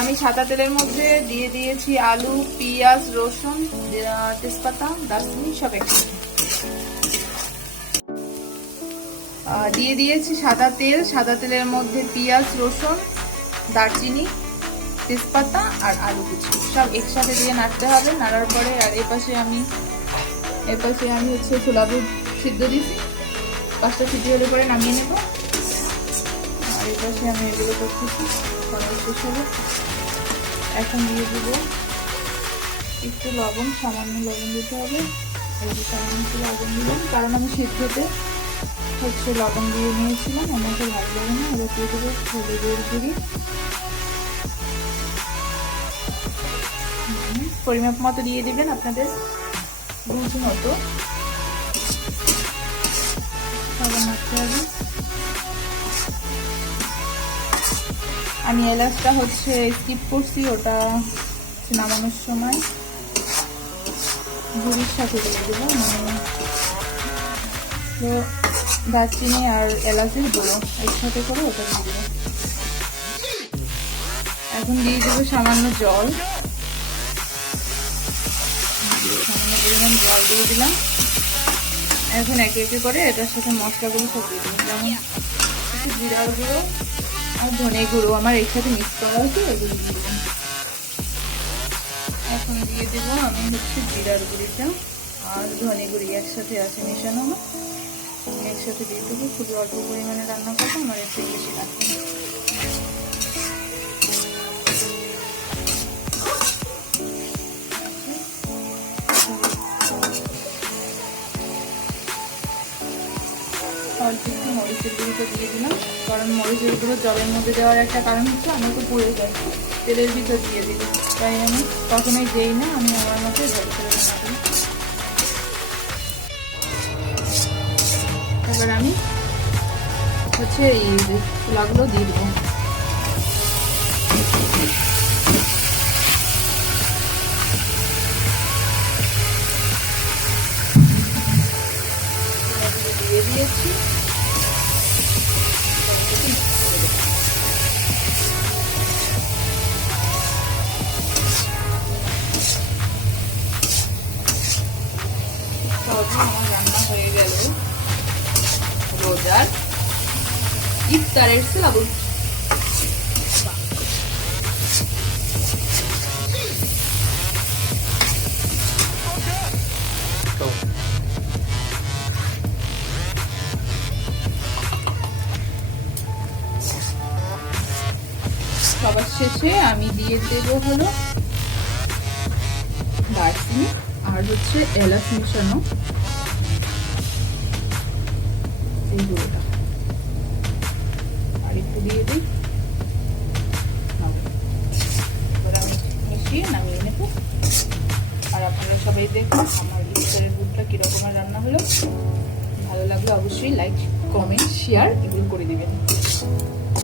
আমি সাদা তেলের মধ্যে দিয়ে দিয়েছি আলু, পেঁয়াজ, রসুন, তেজপাতা, দারচিনি সব একসাথে দিয়ে দিয়েছি। সাদা তেলের মধ্যে পেঁয়াজ, রসুন, দারচিনি, তেজপাতা আর আলু কুচি সব একসাথে দিয়ে নাড়তে হবে। নাড়ার পরে আর এপাশে আমি হচ্ছে ছোলা বুট সিদ্ধ দিয়েছি, 5টা সিদ্ধ হলে পরে নামিয়ে নেব। আর এপাশে আমি এগুলো করতেছি করার শেষ হলো। এখন দিয়ে দেব একটু লবণ, সামান্য লবণ দিতে হবে। এই যে সামান্য একটু লবণ দিলাম, কারণ আমি সিদ্ধতে হচ্ছে লবণ দিয়ে নিয়েছিলাম, আমাকে ভালো লাগে না। এবার দিয়ে দেবো হলুদের গুঁড়ি, পরিমাপ মতো দিয়ে দিবেন আপনাদের রুচি মতো। মাখতে হবে। আমি এলাচটা হচ্ছে স্কিপ করছি, ওটা নামানোর সময় গুঁড়ির সাথে দিয়ে দেবো, তো দারচিনি আর এলাচের গুঁড়ো একসাথে করে ওটা দিয়ে দেবো। এখন দিয়ে দেবো সামান্য জল, সামান্য পরিমাণ জল দিয়ে দিলাম। এখন একে একে করে এটার সাথে মশলাগুলো সব দিয়ে দেবো, যেমন একটু জিরার গুঁড়ো আর ধনে গুঁড়ো আমার একসাথে মিক্স করা হয়েছে, এগুলো দিয়ে দেবো। এখন দিয়ে দেবো আমি হচ্ছে জিরার গুঁড়িটা আর ধনে গুঁড়ি একসাথে আছে মেশানো, একসাথে দিয়ে দেবো। খুবই অল্প পরিমাণে রান্না করবো, আমার একটু বেশি লাগবে। অল্প একটু মরিচের গুঁড়িটা দিয়ে দিলাম, কারণ মরিচের গুঁড়ো জলের মধ্যে দেওয়ার একটা কারণ হচ্ছে আমি তো পুড়ে যাই, তেলের ভিতর দিয়ে দিই, তাই আমি কখনোই দেই না, আমি আমার মতো ভালো করে বানাবো। এবার আমি হচ্ছে এই ছোলাগুলো দিয়ে দেবো। দিয়ে দিয়েছি, আমার রান্না হয়ে গেল রোজার ইফতারের সালাদ। সবার শেষে আমি দিয়ে দেবো হলো দারচিনি আর হচ্ছে এলাচ মেশানো এই গুঁড়োটা, আর একটু দিয়ে দিই। এবার আমি মিশিয়ে নামিয়ে নেব। আর আপনারা সবাই দেখুন আমার ইফতারের দুধটা কিরকমের রান্না হলো। ভালো লাগলে অবশ্যই লাইক, কমেন্ট, শেয়ার এগুলো করে দেবেন।